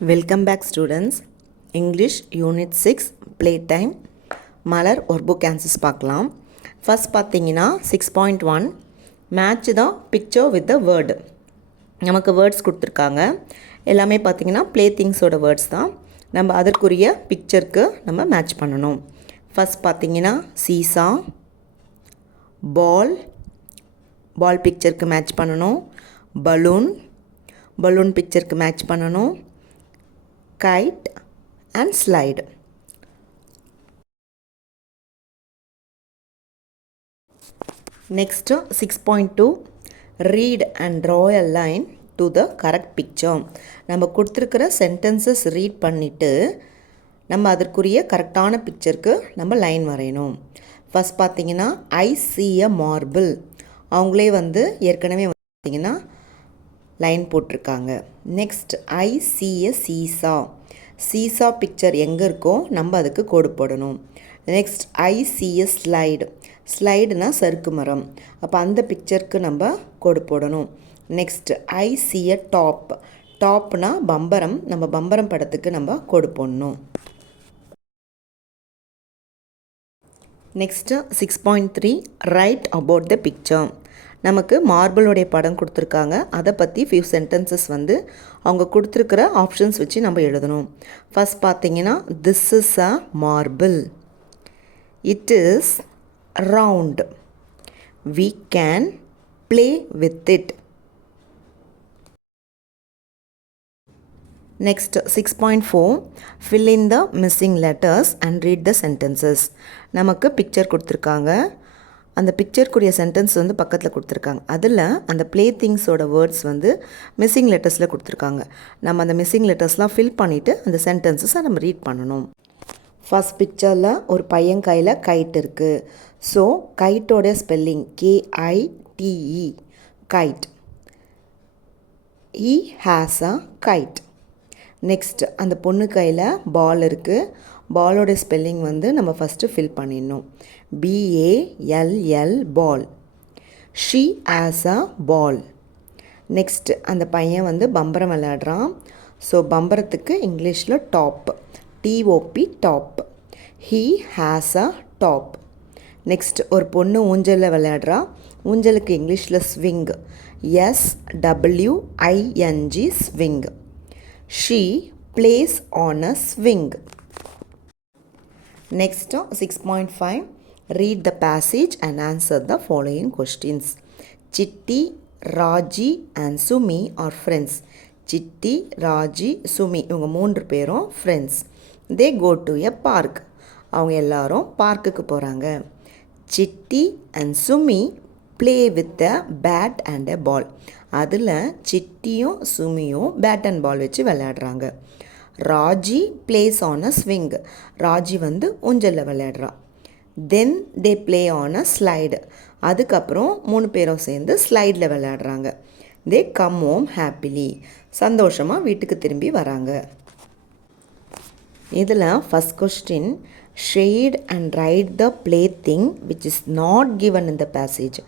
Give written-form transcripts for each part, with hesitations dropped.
Welcome back students. English Unit 6 Playtime மலர் ஒரு book answers பார்க்கலாம். First பார்த்தீங்கன்னா 6.1 match the picture with the word. நமக்கு words கொடுத்துருக்காங்க. எல்லாமே பார்த்தீங்கன்னா ப்ளே திங்ஸோட வேர்ட்ஸ் தான். நம்ம அதற்குரிய பிக்சருக்கு நம்ம மேட்ச் பண்ணணும். ஃபர்ஸ்ட் பார்த்தீங்கன்னா சீசா, பால், பால் பிக்சருக்கு மேட்ச் பண்ணணும். பலூன், பலூன் பிக்சருக்கு மேட்ச் பண்ணணும். kite and slide. Next 6.2 read and draw a line to the correct picture. நம்ம கொடுத்துருக்கிற சென்டென்சஸ் ரீட் பண்ணிவிட்டு நம்ம அதற்குரிய கரெக்டான பிக்சருக்கு நம்ம லைன் வரையணும். ஃபஸ்ட் பார்த்தீங்கன்னா ஐ see a marble. அவங்களே ஏற்கனவே பார்த்தீங்கன்னா லைன் போட்டிருக்காங்க. Next I see a seesaw. Seesaw picture எங்கே இருக்கோ நம்ம அதுக்கு கோடு போடணும். Next I see a slide. ஸ்லைடுனா சறுக்கு மரம், அப்போ அந்த பிக்சருக்கு நம்ம கோடு போடணும். Next I see a top. டாப்னா பம்பரம், நம்ம பம்பரம் படத்துக்கு நம்ம கோடு போடணும். Next 6.3 right about the picture. நமக்கு மார்பிளுடைய படம் கொடுத்துருக்காங்க. அதை பற்றி ஃபியூ சென்டென்சஸ் அவங்க கொடுத்துருக்கிற ஆப்ஷன்ஸ் வச்சு நம்ம எழுதணும். ஃபஸ்ட் பார்த்தீங்கன்னா this is a marble, it is round, we can play with it. Next 6.4 fill in the missing letters and read the sentences. நமக்கு பிக்சர் கொடுத்துருக்காங்க. அந்த பிக்சருக்குரிய சென்டென்ஸ் பக்கத்தில் கொடுத்துருக்காங்க. அதில் அந்த ப்ளே திங்ஸோட வேர்ட்ஸ் மிஸ்ஸிங் லெட்டர்ஸில் கொடுத்துருக்காங்க. நம்ம அந்த மிஸ்ஸிங் லெட்டர்ஸ்லாம் ஃபில் பண்ணிவிட்டு அந்த சென்டென்சஸை நம்ம ரீட் பண்ணணும். ஃபஸ்ட் பிக்சரில் ஒரு பையன் கையில் கைட் இருக்குது. So கைட்டோட spelling KITE, guide. he has a kite. Next அந்த பொண்ணு கையில் பால் இருக்குது. பாலோட ஸ்பெல்லிங் நம்ம ஃபஸ்ட்டு ஃபில் பண்ணிடணும். BALL, ball. She as a ball. Next அந்த பையன் பம்பரம் விளையாடுறான். ஸோ பம்பரத்துக்கு இங்கிலீஷில் top, TOP, top. He has a top. Next ஒரு பொண்ணு ஊஞ்சலில் விளையாடுறா. ஊஞ்சலுக்கு இங்கிலீஷில் swing, SWING, swing. She plays on a swing. Next 6.5 read the passage and answer the following questions. Chitti, Raji and Sumi are friends. Chitti, Raji, Sumi இவங்க 3 பேரும் friends. They go to a park. அவங்க எல்லாரும் பார்க்குக்கு போகிறாங்க. Chitti and Sumi play with a bat and a ball. அதில் சிட்டியும் சுமியும் bad and ball வச்சு விளையாடுறாங்க. Raji plays on a swing. Raji ஊஞ்சலில் விளையாடுறா. Then they play on a slide. அதுக்கப்புறம் 3 பேரும் சேர்ந்து ஸ்லைடில் விளையாடுறாங்க. They come home happily. சந்தோஷமாக வீட்டுக்கு திரும்பி வராங்க. இதில் first question shade and write the play thing which is not given in the passage.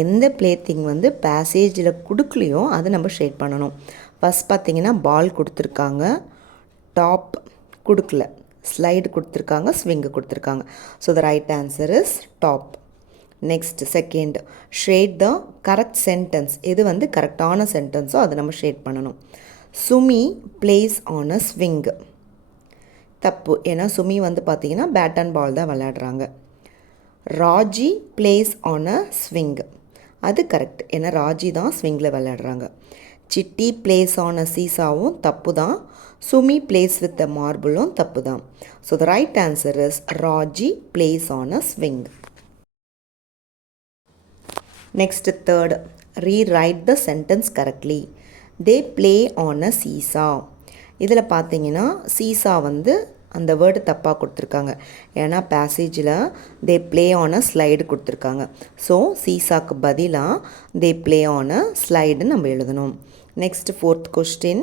எந்த ப்ளே திங் பேசேஜில் கொடுக்கலையோ அதை நம்ம ஷேட் பண்ணணும். ஃபஸ்ட் பார்த்திங்கன்னா பால் கொடுத்துருக்காங்க, டாப் கொடுக்கல, ஸ்லைடு கொடுத்துருக்காங்க, ஸ்விங்கு கொடுத்துருக்காங்க. So the right answer is top. Next second shade the correct sentence. எது கரெக்டான சென்டென்ஸோ அதை நம்ம ஷேட் பண்ணணும். Sumi plays on a swing. தப்பு, ஏன்னா சுமி பார்த்திங்கன்னா பேட் அண்ட் பால் தான் விளையாடுறாங்க. Raji plays on a swing, அது கரெக்ட், ஏன்னா ராஜி தான் ஸ்விங்கில் விளையாடுறாங்க. சிட்டி பிளேஸ் ஆன் அ சீசாவும் தப்பு தான். சுமி பிளேஸ் வித் அ மார்பிளும் தப்பு தான். So the right answer is Raji plays on a swing. Next third rewrite the sentence correctly. They play on a seesaw. இதில் பார்த்தீங்கன்னா சீசா அந்த வேர்டு தப்பாக கொடுத்துருக்காங்க. ஏன்னா பேசேஜில் they play on a slide கொடுத்துருக்காங்க. ஸோ சீசாக்கு பதிலாக தே ப்ளே ஆன் அ ஸ்லைடுன்னு நம்ம எழுதணும். Next fourth question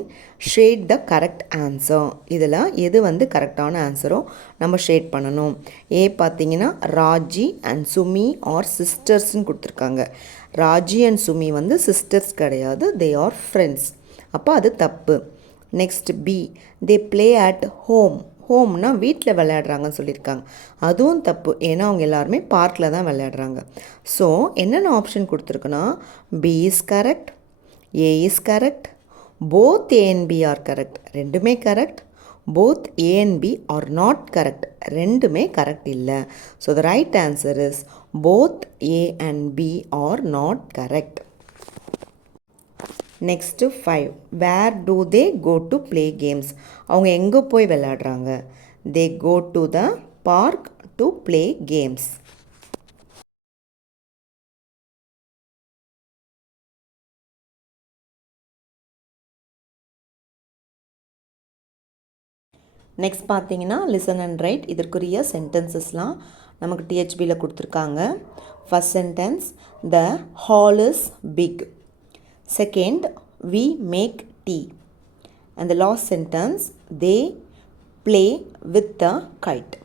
shade the correct answer. இதில் எது கரெக்டான ஆன்சரோ நம்ம ஷேட் பண்ணணும். பார்த்தீங்கன்னா ராஜி அண்ட் சுமி ஆர் சிஸ்டர்ஸ்ன்னு கொடுத்துருக்காங்க. ராஜி அண்ட் சுமி சிஸ்டர்ஸ் கிடையாது, தே ஆர் ஃப்ரெண்ட்ஸ். அப்போ அது தப்பு. Next B, they play at home. ஹோம்னா வீட்டில் விளையாடுறாங்கன்னு சொல்லியிருக்காங்க. அதுவும் தப்பு, ஏன்னா அவங்க எல்லாருமே பார்க்கில் தான் விளையாடுறாங்க. ஸோ என்னென்ன ஆப்ஷன் கொடுத்துருக்குன்னா B is correct, A is correct, both A and B are correct, ரெண்டுமே correct, both A and B are not correct, ரெண்டுமே கரெக்ட் இல்லை. So the right answer is both A and B are not correct. Next 5, where do they go to play games. அவங்க எங்கே போய் விளையாடுறாங்க? They go to the park to play games. Next பார்த்தீங்கன்னா listen and write. இதற்குரிய சென்டென்சஸ்லாம் நமக்கு டிஹெச்பியில் கொடுத்துருக்காங்க. First sentence, the hall is big. Second, we make tea. And the last sentence, they play with the kite.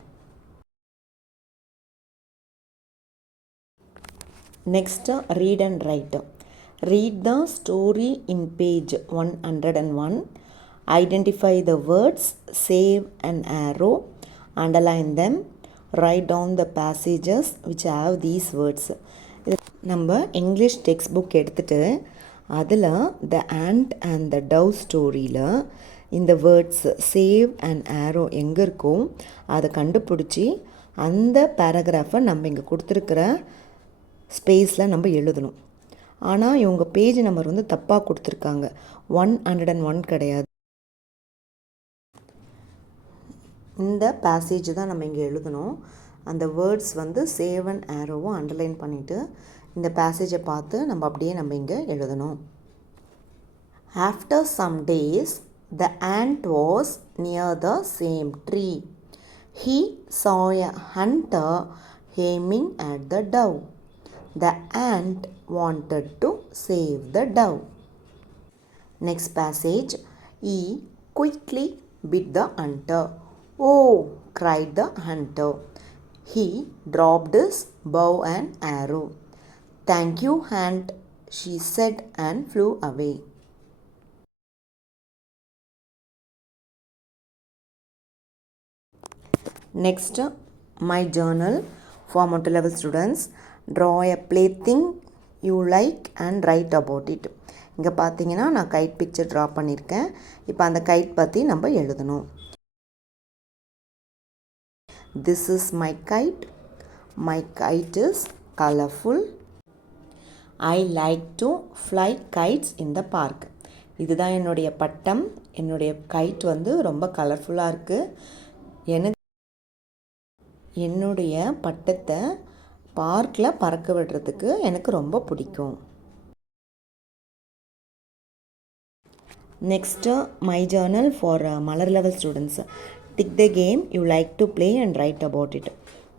Next, read and write. Read the story in page 101. Identify the words, save an arrow, underline them, write down the passages which have these words. நம்ம English text book எடுத்துகிட்டு அதில் the ant and the dove ஸ்டோரியில் இந்த words save and ஆரோ எங்கே இருக்கோ அதை கண்டுபிடிச்சி அந்த பேராகிராஃபை நம்ம இங்கே கொடுத்துருக்கிற ஸ்பேஸில் நம்ம எழுதணும். ஆனால் இவங்க பேஜ் நம்பர் வந்து தப்பாக கொடுத்துருக்காங்க. 101 கிடையாது. இந்த பேசேஜ் தான் நம்ம இங்கே எழுதணும். அந்த வேர்ட்ஸ் வந்து சேவ் அண்ட் ஆரோவும் அண்டர்லைன் பண்ணிவிட்டு இந்த பேசேஜை பார்த்து நம்ம அப்படியே நம்ம இங்கே எழுதணும். After some days the ant was near the same tree. He saw a hunter aiming at the dove. The ant wanted to save the dove. Next passage, he quickly bit the hunter. Oh, cried the hunter. He dropped his bow and arrow. Thank you, ant, she said and flew away. Next, my journal for motor level students. Draw a plaything you like and write about it. இங்கே பார்த்தீங்கன்னா நான் guide picture draw பண்ணியிருக்கேன். இப்போ அந்த guide பற்றி நம்ம எழுதணும். This is my kite. My kite is colorful. I like to fly kites in the park. இதுதான் என்னுடைய பட்டம். என்னுடைய கைட் வந்து ரொம்ப கலர்ஃபுல்லாக இருக்குது. என்னுடைய பட்டத்தை பார்க்கில் பறக்க விடுறதுக்கு எனக்கு ரொம்ப பிடிக்கும். Next my journal for Malar level students. Tick the game you like to play and write about it.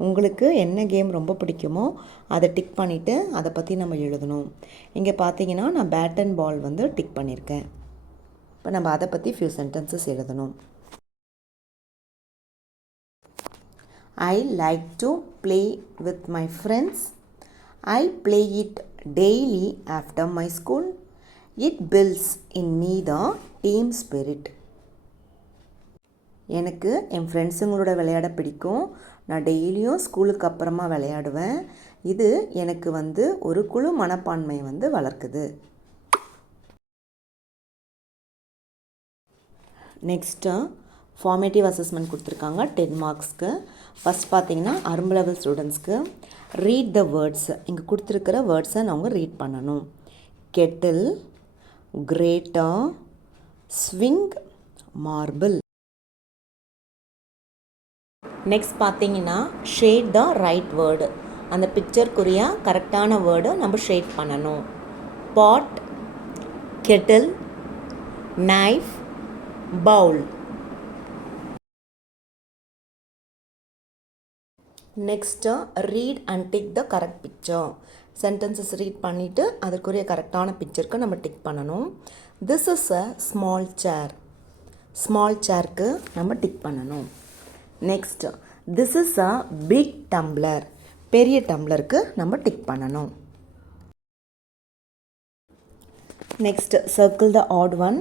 உங்களுக்கு என்ன கேம் ரொம்ப பிடிக்குமோ அதை டிக் பண்ணிவிட்டு அதை பற்றி நம்ம எழுதணும். இங்கே பார்த்தீங்கன்னா நான் பேட் அண்ட் பால் வந்து டிக் பண்ணியிருக்கேன். இப்போ நம்ம அதை பற்றி ஃபியூ சென்டென்சஸ் எழுதணும். I like to play with my friends. I play it daily after my school. It builds in me the team spirit. எனக்கு என் ஃப்ரெண்ட்ஸுங்களோட விளையாட பிடிக்கும். நான் டெய்லியும் ஸ்கூலுக்கு அப்புறமா விளையாடுவேன். இது எனக்கு வந்து ஒரு குழு மனப்பான்மை வந்து வளர்க்குது. நெக்ஸ்ட்டு ஃபார்மேட்டிவ் அசஸ்மெண்ட் கொடுத்துருக்காங்க 10 மார்க்ஸ்க்கு. ஃபஸ்ட் பார்த்தீங்கன்னா அரும்பு லெவல் ஸ்டூடெண்ட்ஸ்க்கு ரீட் த வேர்ட்ஸ். இங்கே கொடுத்துருக்கிற வேர்ட்ஸை அவங்க ரீட் பண்ணணும். Kettle, grater, swing, marble. Next பார்த்தீங்கன்னா ஷேட் த ரைட் வேர்டு. அந்த பிக்சருக்குரிய கரெக்டான வேர்டு நம்ம ஷேட் பண்ணணும். Pot, kettle, knife, bowl. Next read and tick the correct picture. Sentences read பண்ணிவிட்டு அதுக்குரிய கரெக்டான பிக்சருக்கு நம்ம டிக் பண்ணணும். This is a small chair. Small சேருக்கு நம்ம டிக் பண்ணணும். Next, this is a big tumbler. பெரிய டம்ளருக்கு நம்ம டிக் பண்ணணும். Next, circle the odd one.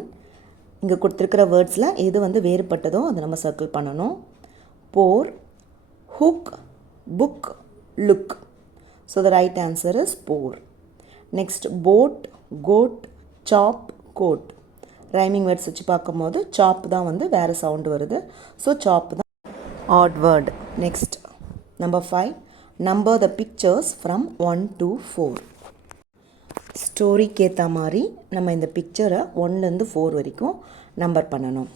இங்கே கொடுத்துருக்கிற வேர்ட்ஸில் எது வந்து வேறுபட்டதோ அதை நம்ம சர்க்கிள் பண்ணணும். pour, hook, book, look. So the right answer is pour. Next, boat, goat, chop, coat. Rhyming words வச்சு பார்க்கும்போது சாப் தான் வந்து வேறு சவுண்டு வருது. ஸோ சாப் தான் odd word. Next number 5, number the pictures from 1 to 4. ஸ்டோரிக்கு ஏற்ற மாதிரி நம்ம இந்த பிக்சரை 1லேருந்து 4 வரைக்கும் நம்பர் பண்ணணும்.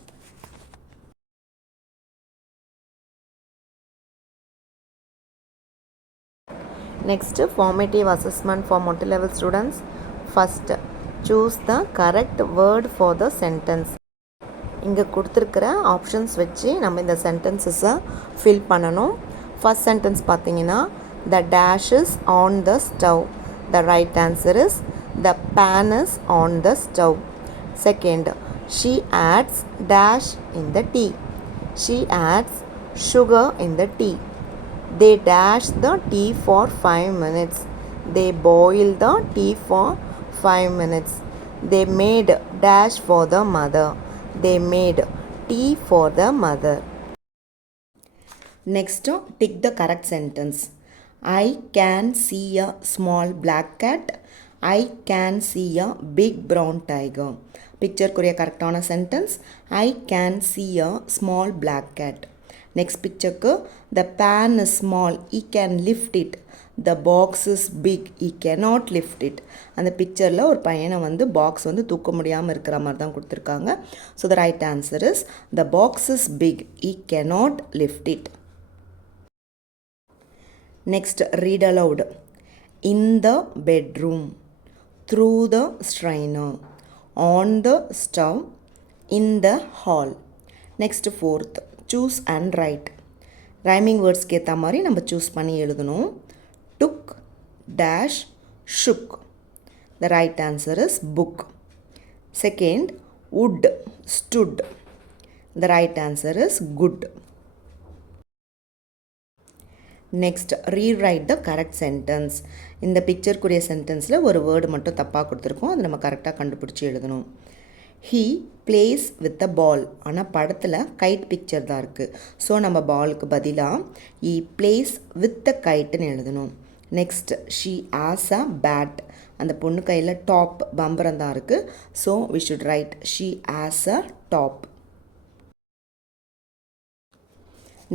Next, formative assessment for multi-level students. First, choose the correct word for the sentence. இங்கே கொடுத்துருக்கிற ஆப்ஷன்ஸ் வச்சு நம்ம இந்த சென்டென்சஸை ஃபில் பண்ணணும். ஃபர்ஸ்ட் சென்டென்ஸ் பார்த்தீங்கன்னா, the dash is on the stove. The right answer is the pan is on the stove. Second, she adds dash in the tea. She adds sugar in the tea. They dash the tea for 5 minutes. They boil the tea for 5 minutes. They made dash for the mother. They made tea for the mother. Next, tick the correct sentence. I can see a small black cat. I can see a big brown tiger. Picture kuria correctana sentence. I can see a small black cat. Next picture ku, the pan is small, he can lift it. The box is big, he cannot lift it. அந்த பிக்சரில் ஒரு பையனை வந்து box வந்து தூக்க முடியாமல் இருக்கிற மாதிரி தான் கொடுத்துருக்காங்க. So the right answer is the box is big, he cannot lift it. Next, read aloud. In the bedroom, through the strainer, on the stove, in the hall. Next, fourth, choose and write. Rhyming வேர்ட்ஸ்க்கு ஏற்ற மாதிரி நம்ம choose பண்ணி எழுதணும். took, dash, shook. The right answer is book. Second, wood, stood. The right answer is good. Next, rewrite the correct sentence. இந்த பிக்சருக்குரிய சென்டென்ஸில் ஒரு word மட்டும் தப்பாக கொடுத்துருக்கோம், அதை நம்ம கரெக்டாக கண்டுபிடிச்சி எழுதணும். He plays with the ball. ஆனால் படத்தில் கைட் பிக்சர் தான் இருக்குது. ஸோ நம்ம பாலுக்கு பதிலாக he plays with the kiteன்னு எழுதணும். Next, she has a bat. அந்த பொண்ணு கையில் டாப் பம்பரம் தான் இருக்குது. So we should write she has a top.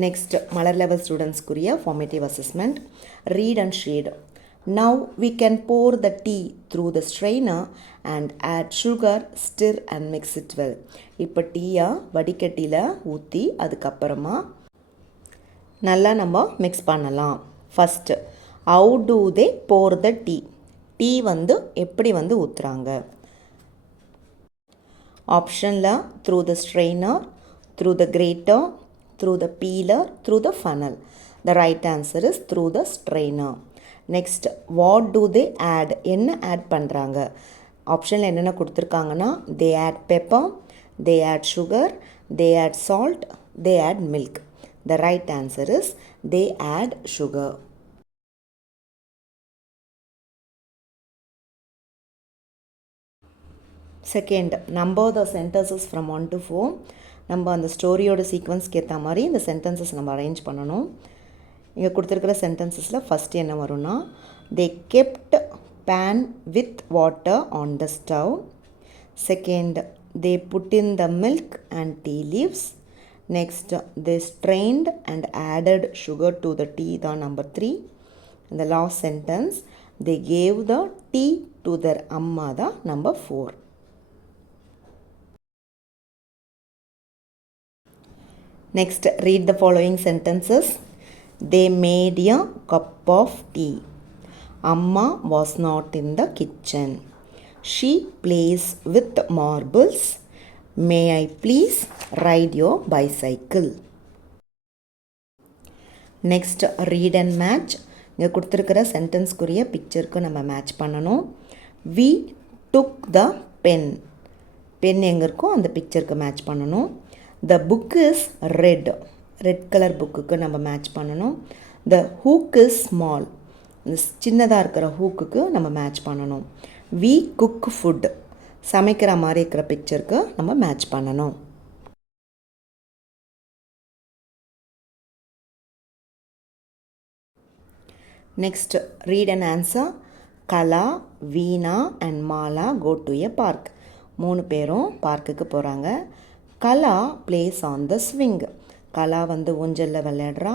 Next, Malar level ஸ்டூடெண்ட்ஸ்க்குரிய formative assessment. Read and shade. Now we can pour the tea through the strainer and add sugar, stir and mix it well. இப்போ டீயை வடிகட்டியில் ஊற்றி அதுக்கப்புறமா நல்லா நம்ம mix பண்ணலாம். First, how do they pour the tea? Tea வந்து எப்படி வந்து ஊற்றுறாங்க? ஆப்ஷனில் through the strainer, through the grater, through the peeler, through the funnel. The right answer is through the strainer. Next, what do they add? என்ன add பண்ணுறாங்க? ஆப்ஷனில் என்னென்ன கொடுத்துருக்காங்கன்னா, they add pepper, they add sugar, they add salt, they add milk. The right answer is they add sugar. Second, number the sentences from 1 to 4. நம்ம அந்த ஸ்டோரியோட சீக்வன்ஸ்க்கு ஏற்ற மாதிரி இந்த சென்டென்சஸ் நம்ம அரேஞ்ச் பண்ணணும். இங்கே கொடுத்துருக்கிற சென்டென்சஸில் ஃபஸ்ட்டு என்ன வரும்னா, they kept pan with water on the stove. Second, they put in the milk and tea leaves. Next, they strained and added sugar to the tea தான் நம்பர் 3. இந்த last sentence, they gave the tea to their அம்மா தான் number 4. Next, read the following sentences. They made a cup of tea. Amma was not in the kitchen. She plays with marbles. May I please ride your bicycle? Next, read and match. இங்கே கொடுத்துருக்கிற சென்டென்ஸ்க்குரிய பிக்சருக்கு நம்ம match பண்ணணும். We took the pen. Pen எங்கே இருக்கோ அந்த பிக்சருக்கு match பண்ணணும். The book is red. Red colour புக்குக்கு நம்ம மேட்ச் பண்ணணும். The hook is small. இந்த சின்னதாக இருக்கிற ஹூக்குக்கு நம்ம மேட்ச் பண்ணணும். We cook food. சமைக்கிற மாதிரி இருக்கிற பிக்சருக்கு நம்ம மேட்ச் பண்ணணும். Next, read and answer. Kala, Veena and Mala go to a park. 3 பேரும் பார்க்குக்கு போகிறாங்க. கலா plays on the swing. கலா வந்து ஊஞ்சலில் விளையாடுறா.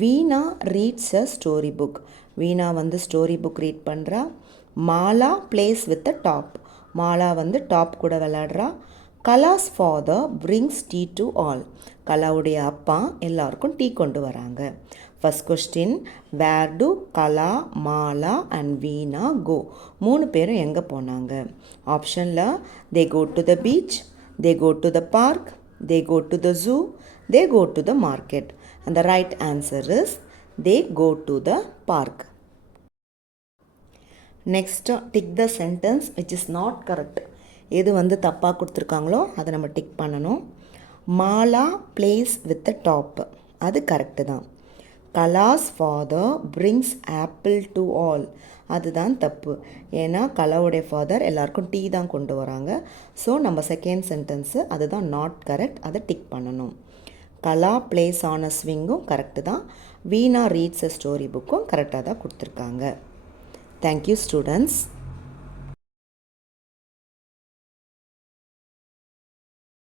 வீணா ரீட்ஸ் அ ஸ்டோரி புக். வீணா வந்து ஸ்டோரி புக் ரீட் பண்ணுறா. Mala plays with a top. Mala வந்து டாப் கூட விளையாடுறா. Kala's father brings tea to all. கலாவுடைய அப்பா எல்லாருக்கும் டீ கொண்டு வராங்க. First question, where do Kala, Mala and Veena go? 3 பேரும் எங்கே போனாங்க? ஆப்ஷனில் they go to the beach, they go to the park, they go to the zoo, they go to the market. And the right answer is they go to the park. Next, tick the sentence which is not correct. எது வந்து தப்பாக கொடுத்துருக்காங்களோ அதை நம்ம tick பண்ணணும். Mala plays with the top. அது correct தான். Kala's father brings apple to all. அதுதான் தப்பு. ஏன்னா கலாவுடைய ஃபாதர் எல்லாருக்கும் டீ தான் கொண்டு வராங்க. ஸோ நம்ம செகண்ட் சென்டென்ஸு அதுதான் நாட் கரெக்ட். அதை டிக் பண்ணணும். கலா பிளேஸ் ஆன் அ ஸ்விங்கும் கரெக்டு தான். வீணா ரீட்ஸ் அ ஸ்டோரி புக்கும் கரெக்டாக தான் கொடுத்துருக்காங்க. Thank you students.